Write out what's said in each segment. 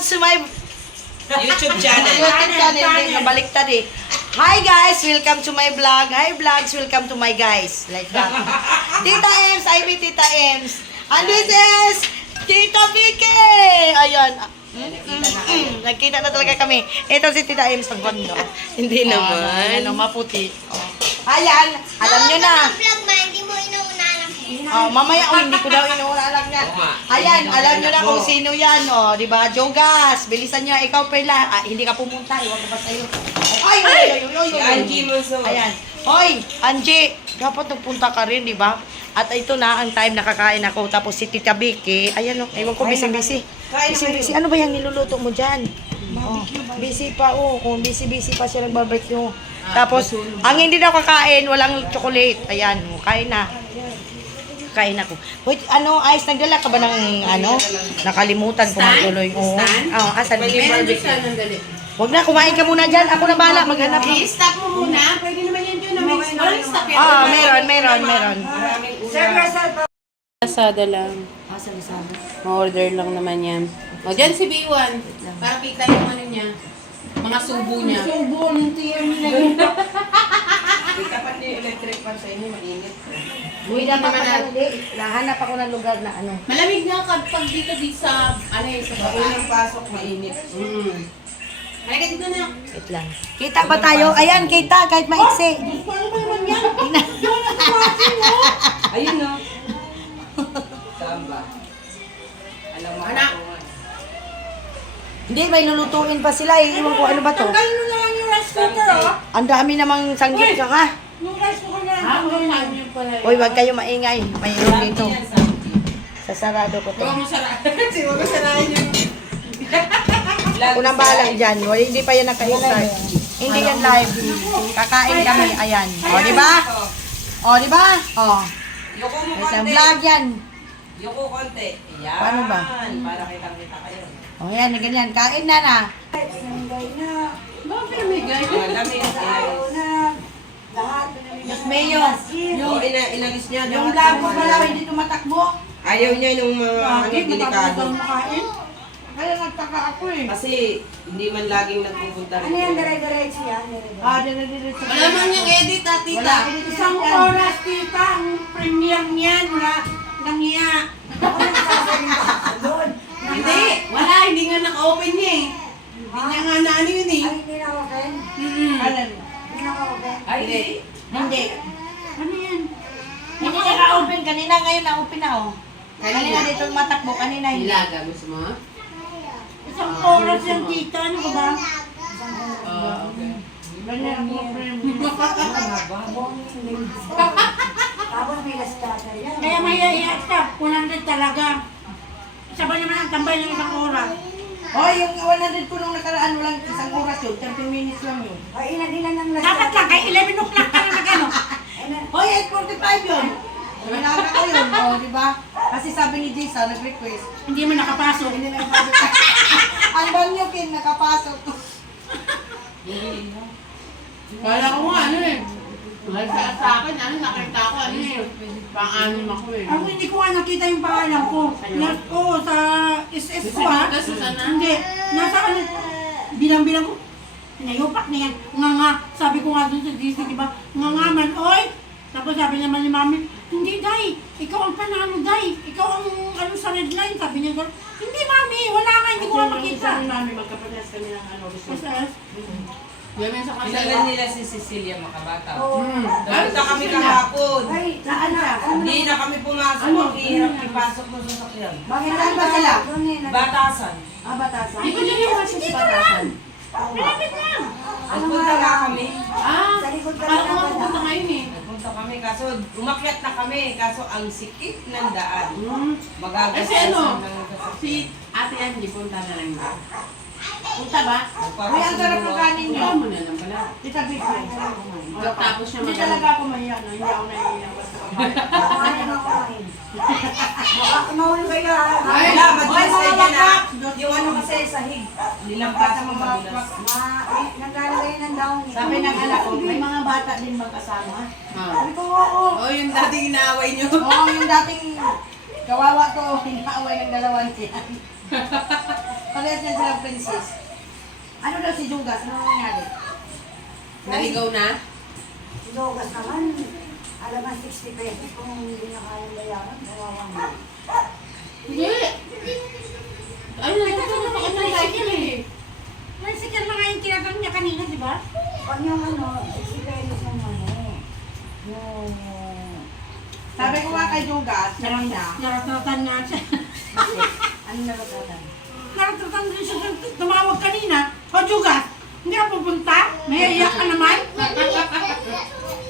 to my YouTube channel. YouTube channel. Hindi, nabaliktad eh. Hi guys, welcome to my vlog. Hi vlogs, welcome to my guys. Like that. Tita Ems, I be Tita Ems. And this is Tita Vicky. Ayan. Nagkita na talaga kami. Ito si Tita Ems pag kondo. Hindi naman. Ano, maputi. Ayan, alam nyo na. Vlog ma, hindi mo inuunahan ako. Mamaya, hindi ko daw inuunalag nga. Ayan, alam nyo na kung sino yan, di ba? Jogas, bilisan nyo, ikaw pala. Hindi ka pumunta, iwan ko ba sa'yo? Ay! Si Angie Monso. Ayan. Hoy, Angie, dapat nagpunta ka rin, di ba? At ito na ang time nakakain ako. Tapos si Tita Vicky, ayan ewan ko, busy-busy. Busy-busy. Ano ba yung niluluto mo dyan? Busy pa, Kung busy-busy pa siya nag-barbecue. Tapos, ang hindi daw kakain, walang chocolate. Ayan, kain na. Kain ako. Wait, Ice, nagdala ka ba ng nakalimutan ko tuloy. Oo. Asan? Meron doon siya nandali. Huwag na, kumain ka muna dyan. Ako na bahala, maghanap ng... I-stop mo muna. Pwede naman yan yun. Walang stop yan. Meron. Lazada lang. Sali-sali. Ma-order lang naman yan. O, dyan si B1. Para kita yung ano niya. Mga subo niya. Dapat niyo yung electric fan sa inyo, mainit. Uy, dapat nahanap ako ng lugar na Malamig nga kapag dito sa, sa Sa baba. unang pasok, mainit. Halika dito na. Wait lang. Kita ba tayo? Ayan, kita, kahit maiksi. Ayun no. Saan ba? Alam mo Anak. Hindi, may lulutuin pa sila eh. Iwan ko, ano ba to? Tanggalin mo na lang yung rice cooker, oh. Ang dami namang sanggit ka ka. Yung rice cooker na lang. Ano yung pala? Uy, wag kayo maingay. Mayroon dito. Sasarado ko to. Huwag mo sarahin yung... Ako nang bahala dyan. Hindi pa yan naka-start. Hindi yan live. Kakain kami. Ayan. Di ba? Di ba? Yoko mo Wait lang, konti. vlog yan. Yoko konti. Yan. Paano ba? Para kitang-kita kayo. Yan, ganyan. Kain na. Bakit pinamigay? Ang dami. Mas Mayo. Yung inalis niya. Yung vlog ko pala, hindi tumatakbo. Ayaw niya yung mga delikado. Kaya nagtaka ako eh. Kasi hindi man laging nagpupunta rin. Dire-diretso yan. Dire-diretso. Wala man yung edit, tita. Wala. Isang oras, tita. Ang premiere niyan. Wala. Nangiya. Ako nagsasalita ako doon. Hindi. Wala, hindi nga naka-open niya eh. Hindi niya nga na ano yun eh. Ay, hindi na open. Alam. Hindi na open. Ay, hindi. Hindi. Ano yan? Hindi naka-open. Kanina ngayon na-open na Kanina dito matakbo. Kanina hindi. Nilaga, gusto mo? Isang oras yan, tita. Ano ka ba? Okay. Ganyan ang Tapos may lastada yan. Kaya may iiyak ka. 100 talaga. Isa ba naman ang tambay ng isang oras? Yung 100 po nung nakaraan, walang isang oras yun. 30 minutes lang yun. Ay, ilan ng lastada. Dapat lang, kay 11 o'clock ka na nagano. Hoy, 8:45 yun. Wala ka yun, di ba? Kasi sabi ni Jisa, nag-request. Hindi mo nakapasok. Hindi na nakapasok. Ang banyo kin, nakapasok. Kala ko nga ano eh. Sa akin, nakita ko ano eh. Pang-anim ako eh. Ako hindi ko nga nakita yung pangalan ko. Oo, sa SS ko ha. Hindi. Nasa ano, bilang-bilang ko. Pinayupak na yan. Nga. Sabi ko nga dun sa GC, di ba? Nga man, oy! Tapos sabi naman ni Mami, hindi, Day. Ikaw ang panalo, Day. Ikaw ang ano sa red line. Sabi niya gano'n. Hindi, Mami. Wala nga. Hindi ko nga makita. Namin magkapatas kami ng SS? Yamin sa Kilala nila si Cecilia Makabata. Oo. Punta kami kahapon. Ay, saan na? Hindi na kami pumasok. Ang hirap ipasok mo sa sakyan. Bakit saan ba sila? Batasan. Batasan. Hindi ko dito kasi dito lang. Malapit lang. Nagpunta nga kami. Sa likod ka Parang na mga pupunta ngayon eh. Nagpunta kami kaso umakyat na kami. Kaso ang sikip ng daan. Magagas Kasi ano, si Ate Angie, punta na lang ba? Punta ba? Uy, ang sarap ng kanin niyo. Ikaw mo na lang pala. Tita Vicky. Tapos siya Hindi talaga ako mahiya, no? Hindi ako nahihiya. Baka mahuli kayo ha. Wala, madulas kayo dyan ha. Yung ano kasi sahig. Nilampasan mo madulas. Naglalagay ng down. Sabi ng anak ko, may mga bata din magkasama. Sabi ko, oo. Oh, yung dating inaaway niyo. Oo, yung dating kawawa ko, hinaaway ng dalawan siya. Parehas yan silang princess. Ano daw si Jugas? Ano nangyari? Naligaw na? Logas naman, alam ang 60 pesos kung hindi na kayang bayaran, kawawa na. Hindi. Ay, nagkakita pa kami ng cycle eh. Nasikan na nga yung tinatanong niya kanina, di ba? Pag yung 60 pesos ng yung... Sabi ko nga kay Jugas, naman niya. Naratatan nga siya. Ano narotatan? Naratatan din siya tumawag kanina. O, Jugas, hindi ka pupunta? May iyak ka naman?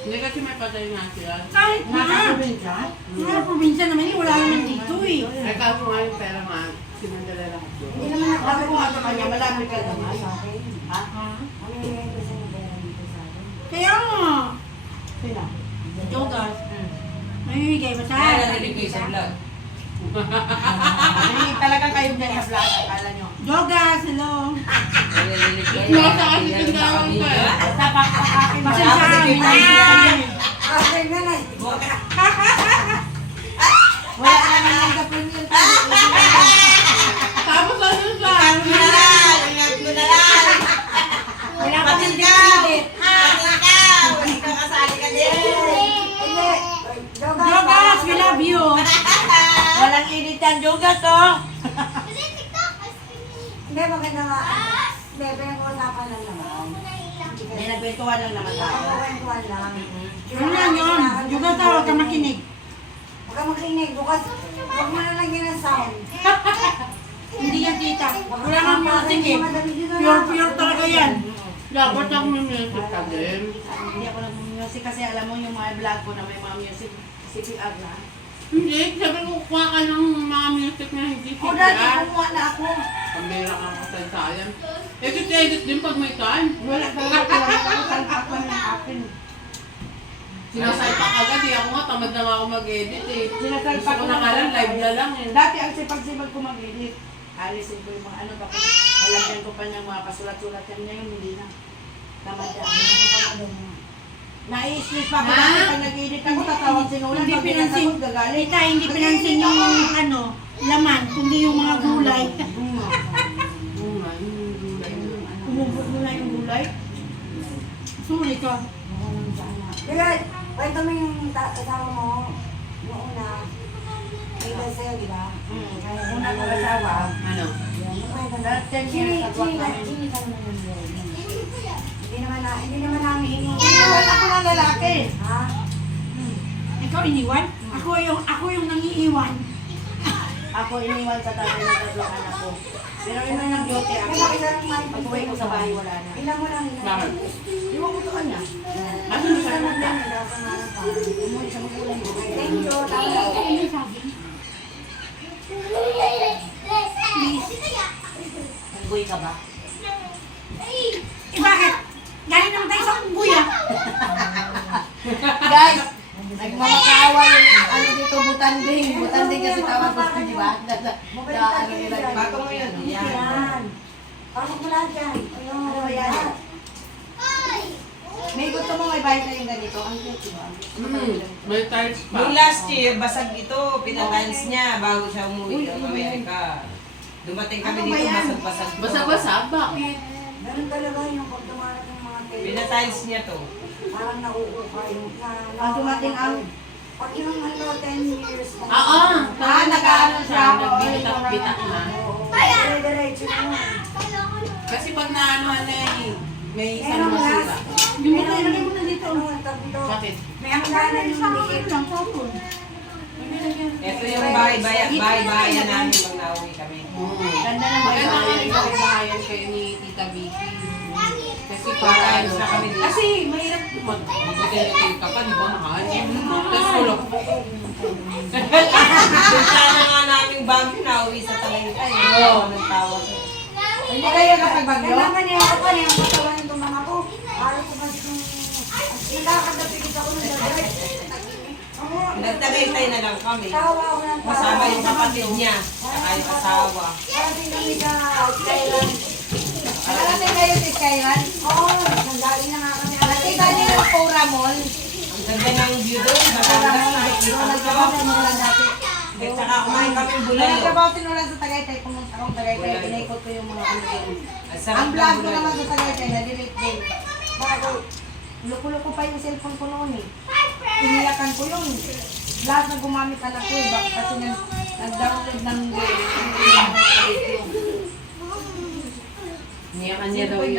Hindi kasi may patay nga sila. Kahit na. probinsya? Mga probinsya naman eh, wala naman dito eh. Ay, kaso nga yung pera nga, sinandala lang ako. Hindi naman Sabi ko nga sa kanya, malapit ka naman. Ha? Kaya nga. Sino? Jogas. Mamimigay ba Kaya siya? narinig ko yung sa vlog. Ay, talagang kayo dyan sa vlog, akala nyo. Jogas, hello. Narinig ko yung Nasa kasi tindahan ko eh. Tapak sa akin. Wala naman yung gapon yun. Tapos ano sa Ingat mo na lang! Wala pa Pati ng ikaw! date. Pati ikaw! Hindi ka kasali ka din! Jogas, we love you. Walang edit yan, Jugas, oh. Hindi, maganda nga. Hindi, pinag-uusapan lang naman. May nagwentuhan lang naman tayo. Pinag-uusapan lang. Ano yan yun? Jogas, huwag ka makinig. Huwag ka makinig, bukas. Huwag mo na lagyan ng sound. Hindi yan, tita. Wala nga music eh. Pure talaga yan. dapat ako may music ka din. Hindi ako nag-music kasi alam mo yung mga vlog ko na may mga music. CPR na. Hindi, sabi ko kuha ka ng mga music na hindi O dati, siya. kumuha na ako. Pambira ka sa sayang. Edit din pag may time. Wala talaga ako salpak lang ng akin. Sinasaypak agad eh. Ako nga, tamad na nga ako mag-edit eh. Sinasalpak Gusto ko na nga lang, live na lang eh. Dati ang sipag-sipag ko mag-edit. Alisin ko yung mga ano, bakit nalagyan ko pa niyang mga pasulat-sulat yan ngayon, hindi na. Tamad na. Nai-stress pa ako Ma? kasi pag nag-edit ako, tatawag sinulat. Hindi Pag pinansin. pinasagot, gagalit. Tita, hindi pinansin yung ano, laman, kundi yung mga gulay. Oo nga, yung gulay na. Umubot mo na yung gulay. Sorry ka. Kaya, kwento mo yung asawa mo, yung una, may sa'yo, di ba? Una ko asawa. Ano? Dahil 10 years nagwak namin. Hindi naman namin Iniwan ako ng lalaki. Ha? Ikaw iniwan? Ako yung nangiiwan. Ako iniwan sa tatay ng tatlong anak ko. Pero yun ang nag-duty ako. Pag-uwi ko sa bahay, wala na. Ilan mo lang yun? Bakit? Iwan ko sa kanya. Ano na sa kanya? Umuwi sa magulang ko. Thank you. Ano sabi? Nag-uwi ka ba? Eh bakit? Galing naman tayo sa kuya. Guys, nagmamakaawa yung ano dito, butanding. Butanding kasi tawag ko, di ba? Ano nila. Bato mo yun. Yan. Yan. Pasok mo lahat yan. Ayun, Ano ba yan? May gusto mo may bahay kayong ganito. Ang cute, di ba? May tiles pa. Nung last year, basag ito, pinatiles niya bago siya umuwi ng Amerika. Dumating kami Ano ba dito, yan? basag-basag. Basa-basa, bakit? ganun talaga yung pag dumarating yung mga tele. Pinatiles niya to. Parang nauuka yung Ang dumating ang... Pag yung 10 years na. Oo. nag-ano siya. Nagbitak-bitak na. Dire-diretso mo. Kasi pag naanohan na eh, may Meron isang masira. last. Yung mga ilagay mo na dito. Ano, tawag dito? Bakit? May hangganan yung liit. Lang, popcorn. Ito yung bahay-bahayan namin pag nauwi kami. Ganda ng bahay. Maganda nga rin ang bahayan kayo ni Tita Vicky. Kasi Para para ayos na kami dito. Kasi mahirap mag-hotel ka pa, di ba mahal? Tapos tulog. Sana nga namin bago nauwi sa Tagaytay. Oo. Anong tawag? Hindi kayo kapag bagyo? Kailangan niya ako pa yung katawan ng tumang ako. Parang ko mas yung... Nakakadapigit ako ng dagay. Oo. Nagtagaytay na lang kami. Tawa ako ng tawa. Kasama yung kapatid niya. Saka yung asawa. Parating kami sa Thailand. Nakarating kayo sa Skyland? Oo, nanggaling na nga kami. Nakita niyo yung Pura Mall? Ang ganda ng view doon. Batangas nakikita mo to. Nagkakaroon mo lang dati. At saka kumain kami Kaya bulalo. trabaho sinulan sa Tagaytay, pumunta akong Tagaytay, inaikot ko yung mga ano doon. Ang sarap Ang ng vlog ko bulalo. naman sa Tagaytay, na-delete din. Bago, luko-luko pa yung cellphone ko noon eh. Iniyakan ko yun. Lahat na gumamit anak ko eh, kasi nag-download ng Niyakan niya daw yun.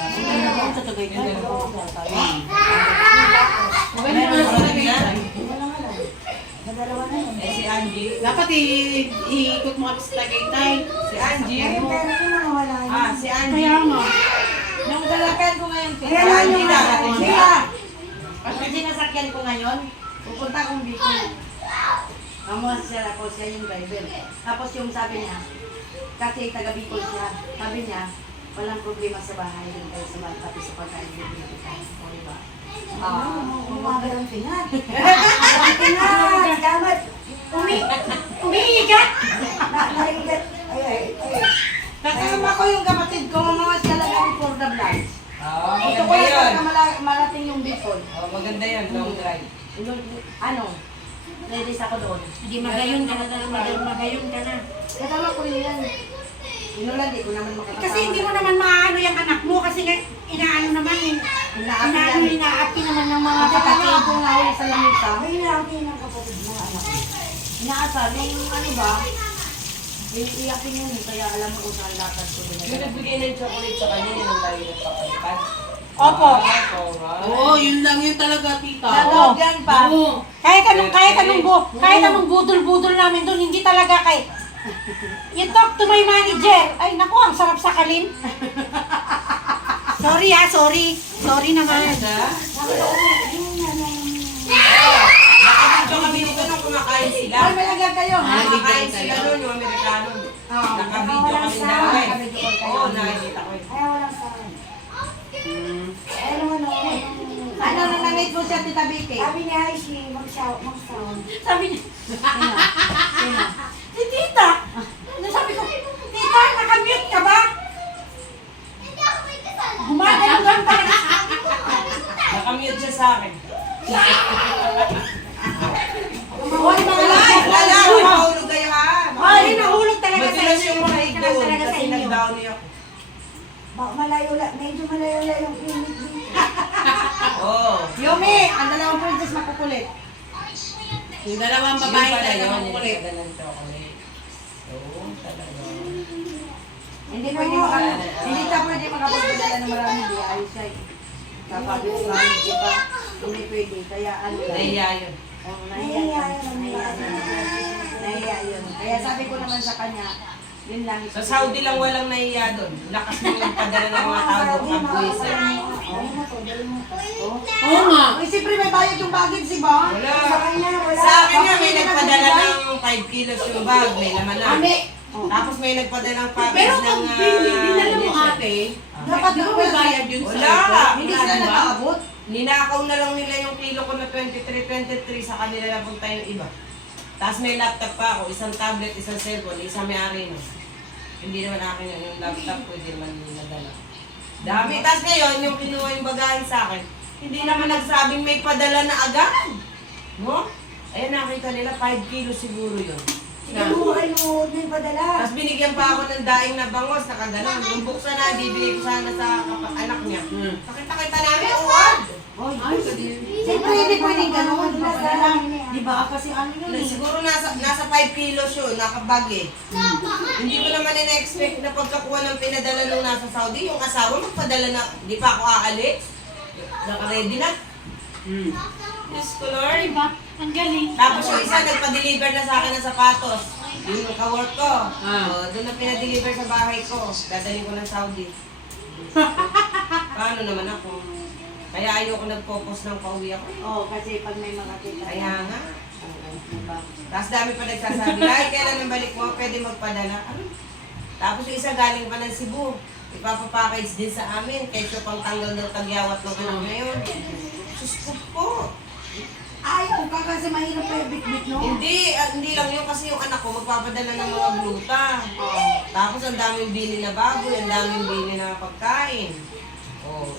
Maganda nga sa Tagaytay. Nadalawa na yun. Eh si Angie. Dapat iikot mo kami sa Tagaytay. Si Angie. Ay, yung pera ko na nawala yun. Ah, si Angie. Kaya nga. Yung dalakan ko ngayon, Kaya lang yung darating siya. Ang sinasakyan ko ngayon, pupunta akong Bicol. Kamuha siya ako, siya yung driver. Tapos yung sabi niya, kasi taga Bicol siya, sabi niya, walang problema sa bahay din kayo sa bahay, tapos sa pagkain din dito tayo. O, diba? umagal ang pinat. Ang pinat! Damat! Umiigat! Naigat. Ay. Kasama ko yung kapatid ko, mga sila lang for the vlog. Oo, Ito ko maganda yun. lang marating yung Bicol. Oo, maganda yun, long drive. Ano, ladies ako doon. Hindi magayon ka na, magayon ka na. Kasama ko rin yan. Inulan, di ko naman makakasama. Kasi hindi mo naman maano yung anak mo kasi nga inaano naman eh. Inaapi naman ng mga Kasi kami kapatid. ako nahuli sa lamisa. May inaapin ng kapatid na anak. Inaasal, yung ano ba, iiyakin yun eh, kaya alam mo kung saan lakad ko Yung din. nagbigay ng chocolate sa kanya, yun ang lagi nagpapalitan. Opo. Oo, yun lang yun talaga, tita. Nalog yan pa. Oo. Kahit anong budol-budol namin doon, hindi talaga kay... You talk to my manager. Ay, naku, ang sarap sakalin. Sorry ha, sorry. Sorry naman. Nakabidyo kami dito nung kumakain sila. Ay, malagyan kayo. Kumakain sila nun, yung Amerikano. Nakabidyo kami dalawa eh. Oo, nakikita ko yun. Ay, walang sa akin. Ay, ano. Ano na nanate mo siya, Tita Vicky? Sabi niya, ay, si mag-sound. Sabi niya, si tita. Sabi ko, tita, nakamute ka ba? Gumagano'n pa rin. Nakamute siya sa akin. Hoy, mga Wala, mahulog kayo ha. Ay, nahulog talaga sa Madalas inyo. yung mga Nahulog doon talaga sa kasi inyo. nag-down niya. Medyo malayo yung clinic dito. Oo. Yumi, ang dalawang princess makukulit. Yung dalawang babae talaga makukulit. Yung chocolate. Oo, talaga. Hindi pwede hindi ta pwede makapagpadala ng marami, di ayos siya. Kapag di ba? Hindi pwede, kaya ano lang. Nahiya yun. Oo, nahiya yun. Kaya sabi ko naman sa kanya, yun lang. Sa Saudi lang walang nahiya doon. Lakas mo yung padala ng mga tao doon ang buwisan. Oo nga. Uy, siyempre may bayad yung baggage, di ba? Wala. Wala. Sa akin nga may nagpadala ng 5 kilos yung bag, may laman na. Ami, Tapos may nagpadala ng package Pero ng... kung dinala mo ate, dapat di ba may bayad yun sa Wala. airport? Hindi sila Di ba? nakaabot. Ninakaw na lang nila yung kilo ko na 23 sa kanila na punta yung iba. Tapos may laptop pa ako, isang tablet, isang cellphone, isang may-ari no. Hindi naman akin yun, yung laptop ko hindi naman nadala. Dami. Tapos ngayon, yung kinuha yung bagahan sa akin, hindi naman nagsabing may padala na agad. No? Ayun, nakita nila, 5 kilos siguro yun. Siguro kayo din padala. Tapos binigyan pa ako ng daing na bangos, nakaganon. Yung buksan na, bibigay ko sana sa anak niya. Nakita-kita namin, uwad! Ay, Siyempre hindi pwedeng ganun. Di ba? Kasi ano yun eh. Siguro nasa 5 kilos yun, nakabag eh. Hindi ko naman na-expect na pagkakuha ng pinadala nung nasa Saudi, yung asawa magpadala na, di pa ako aalis. Naka-ready na. Diyos ko Lord. Diba? Ang galing. Tapos yung isa nagpa-deliver na sa akin ng sapatos. Yung ka-work ko. Doon na pinadeliver sa bahay ko. Dadalhin ko ng Saudi. Paano naman ako? Kaya ayoko nag-focus ng pauwi ako. Oo, kasi pag may makakita. Kaya nga. Diba? Tapos dami pa nagsasabi, ay, kailan ang balik mo, pwede magpadala. Ano? Tapos yung isa galing pa ng Cebu. Ipapapackage din sa amin, kaysa pang tanggal ng tagyawat ng anak ngayon. Sus ko po. Ay, kung ka kasi mahirap pa yung bit-bit, no? Hindi lang yun kasi yung anak ko magpapadala ng mga gluta. Tapos ang daming bili na baboy, ang daming bili na pagkain.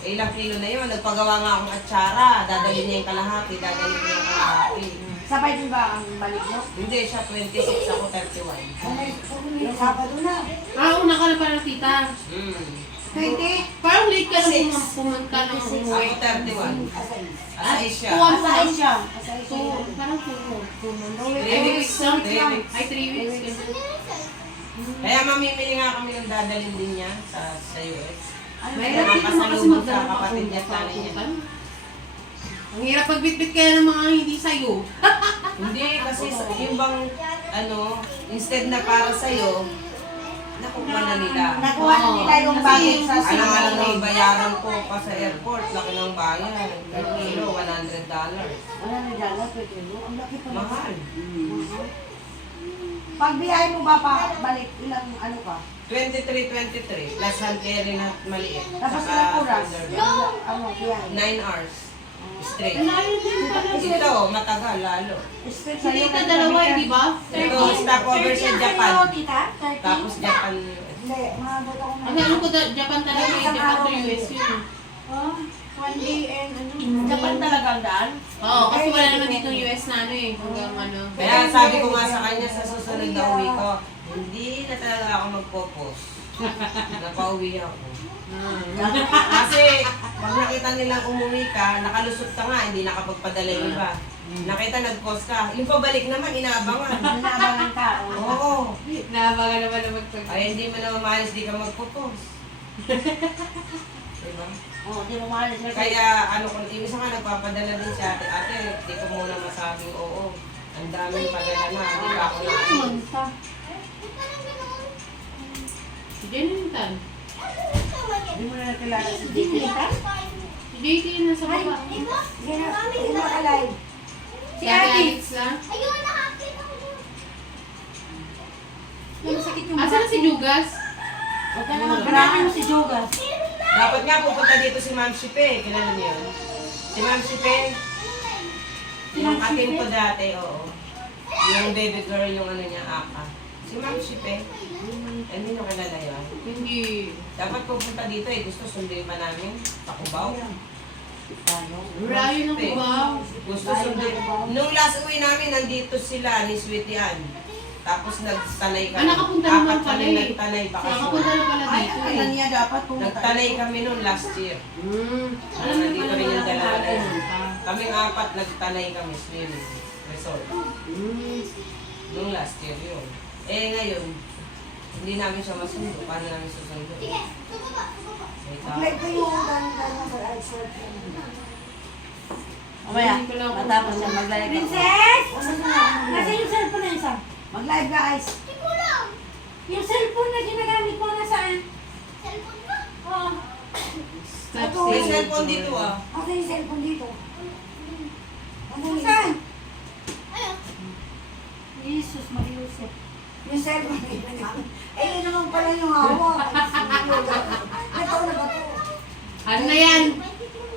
Ilang kilo na yun. Nagpagawa nga akong atsara. Dadalhin niya yung kalahati, dadalhin niya yung kalahati. Sabay din ba ang balik mo? Hindi, siya 26, ako 31. Yung Sabado na. Una ka na pala tita. 20? Parang late ka na Six. pumunta ng Ako umuwi. 31. Asay siya. Asay siya. So, parang pumunta. 3 weeks. 3 weeks. Ay, 3 weeks. ganun. Kaya mamimili nga kami ng dadalhin din niya sa US. Mahirap Mga dito na kasi pasalubong sa magdala kapatid niya at nanay niya. Ang hirap pagbitbit kaya ng mga hindi sa'yo. Hindi, kasi yung bang, instead na para sa'yo, nakuha na nila. Nakuha na nila yung bagay sa Alam nga lang ng bayaran ko pa sa airport, laki ng bayan. Per kilo, $100. Wala na dala, pwede mo. Ang laki pa. Mahal. Pag biyahe mo ba pa balik, ilang ano ka? 23 plus hand carry na maliit. Tapos Saka ilang oras? thunder. Ano, biyahe? 9 hours. Straight. Layo din pala. Ito, matagal lalo. Straight Si tita dalawa, hindi ba? Ito, stopover sa Japan. tita? 30? Tapos Japan. Hindi, mahabot ako Ang alam ko, Japan talaga eh. Japan to US yun. Oh, 1 day and ano? Japan talaga ang daan? Oo, kasi wala naman dito US na ano eh. Hanggang ano. Kaya sabi ko nga sa kanya sa susunod na uwi ko, hindi na talaga ako magpo-post. Napauwi ako. Kasi pag nakita nilang umuwi ka, nakalusot ka nga, hindi nakapagpadala yung iba. Nakita nag-post ka, yung pabalik naman, inaabangan. Naabangan ka. Oo. Naabangan naman na magpag... Ay, hindi mo naman maalis, di ka magpo-post. Diba? Oo, di mo mahal sila. Kaya kung yung isa nga nagpapadala din siya, ate, di ko muna masabing oo. Ang daming padala na, hindi pa ako na. Si Jenny Tan. Hindi mo na nakilala si JK. Si JK yun nasa baba. Hindi mo alive. Si Alex lang. Masakit yung Asa na si Jugas? Huwag ka naman ganahan mo si Jogas. Dapat nga pupunta dito si Ma'am Shipe, kilala niyo yun? Si Ma'am Shipe, yung atin ko dati, oo. Yung baby girl, yung ano niya, Aka. Si Ma'am Shipe, hindi nyo kilala yun. Hindi. Dapat pupunta dito eh, gusto sundin pa namin sa Cubao. Layo ng Cubao. Gusto sundin. Nung last uwi namin, nandito sila ni Sweetie Ann. Tapos nagtanay kami. Nakapunta naman Apat pala kami eh. nagtanay Nakapunta na pala dito eh. Kailan niya dapat pumunta? Nagtanay kami noon last year. Alam mo Nandito pala rin yung wala dalawa na yun. pumunta. Kaming apat nagtanay kami swimming resort. Nung last year yun. Eh ngayon, hindi namin siya masundo. Paano namin susundo? Wait lang. Like ko yung ganda sa iSort. Mamaya, Hindi ko lang- matapos yan, mag-live ako. Princess! Nasa yung cellphone na isa? Mag-live ka, guys. Yung cellphone na ginagamit mo nasaan? Oo. Stop May saying cellphone it. dito ah. Ako yung cellphone dito. Saan? Jesus, Mariusip. Yung cellphone na ginagamit. Eh, yun naman pala yung hawak. Ito na ba ito? Ano na yan?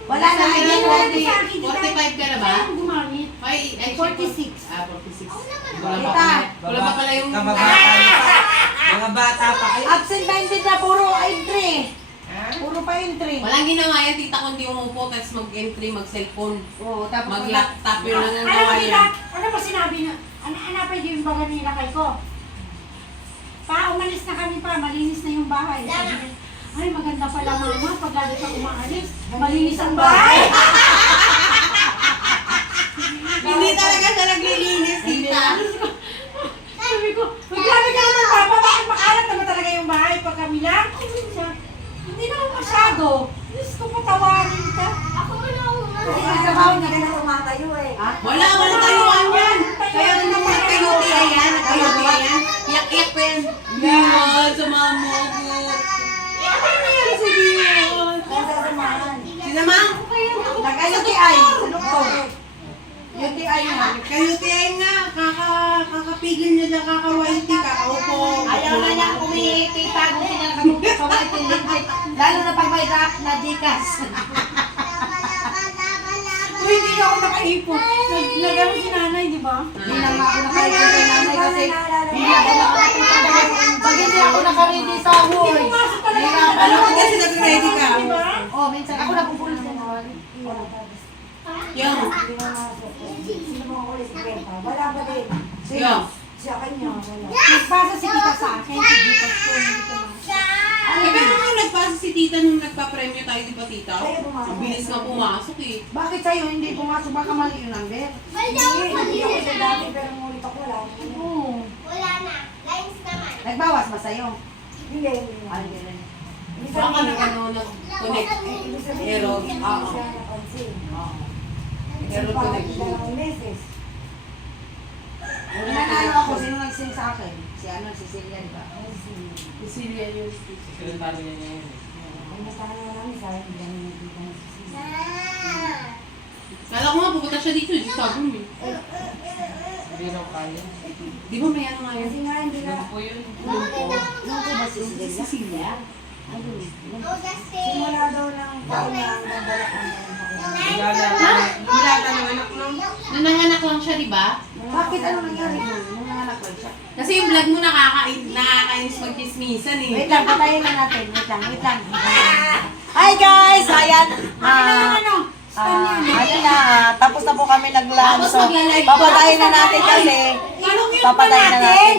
Wala na, Ay, hindi wala na sa akin. 45 ka na ba? Saan gumamit? Ay, 46. 46. Tita. Wala pa pala yung... Kababata pa. Mga bata pa kayo. Absent-minded na, puro entry. Ha? Puro pa entry. Walang ginawa yan, tita, kundi umupo, tapos mag-entry, mag-cellphone. Oo, tapos Mag-laptop yun lang ang Alam gawa mo, tita, yan. ano ba sinabi na? Hanapin niyo yung baga nila kay ko. Umalis na kami pa, malinis na yung bahay. Sabi niya, ay, maganda pala mama, pag lalo ka umaalis, malinis ang bahay. Hindi talaga siya naglilinis, tita. Sabi ko, maglabi ka naman papa, bakit makalat naman talaga yung bahay pag kami lang? Sabi, hindi naman masyado. Diyos ko, patawarin ka. Ako wala Kasi yung trabaho niya ganun tumatayo eh. Wala tayuan yan. Kaya naman nagka-UTI yan, nagka-UTI yan. Iyak-iyak pa yan. Biwan, samahan mo ako. Ano nangyari sa Biwan? Kung sasamahan. Sinamang? Nag-UTI, sa doktor. UTI na. Nagka-UTI nga, kakapigil niya dyan, kakawaliti, kakaupo. Ayaw na niyang kumikita kung sila nakapagpapawaitin legit. Lalo na pag may rap na dikas. Kung hindi ako nakaipon, nag-ano si nanay, di ba? Hindi na nga ako nakaready kay nanay kasi hindi ako nakapagpapawaitin. Pag hindi ako nakaready sa hall. Pumasok talaga Hindi ako. na- Ano kasi nag-ready ka? Di ba? Oh, minsan ako napupulis na. Yan. Hindi mo masok. Sino mga kulit si Benta? Wala ba din? Yan. Siya kanya, wala. Nagpasa si tita sa akin, si Bukas ko, hindi ko Eh, pero nung nagpasa si tita nung nagpa-premyo tayo, di ba tita? Kaya pumasok. Ang bilis nga pumasok eh. Bakit sa'yo hindi pumasok? Baka mali yung number. Hindi ako sa dati, pero ngulit ako, wala. Oo. Wala na. Lines naman. Nagbawas ba sa'yo? Hindi, hindi. Ay, hindi rin. Ibig Baka sabihin, nung ano, nag-connect. ibig sabihin, Error. hindi Oo. siya napansin. Oo. Meron Error pa, connect. dalawang beses. Nanalo ako. Sino nag-sing sa akin? Si ano, si Celia, di ba? Cecilia yung secretary niya ngayon. Ang nasahan na namin, sayang hindi namin nakita ng sisig. Kala ko nga pupunta siya dito, di sabi mo eh. Hindi raw kaya. Di ba may ano nga yun? Kasi nga, hindi na. Po yun. Nung ko ba si Celia? Cecilia? Oh, Justin. Simula daw ng taon na ang dadala ko ng Wala na ng anak nun. Nung nanganak lang siya, di ba? Bakit ano nangyari mo? Nung nanganak lang siya. Kasi yung vlog mo nakakainis mag-chismisan eh. Wait lang, patayin na natin. Wait lang. Hi guys! Ayan. Ayan na. Tapos na po kami nag-lunch. Tapos So, magla-live papatayin na natin kasi. Anong yun pa Papatayin na natin? natin.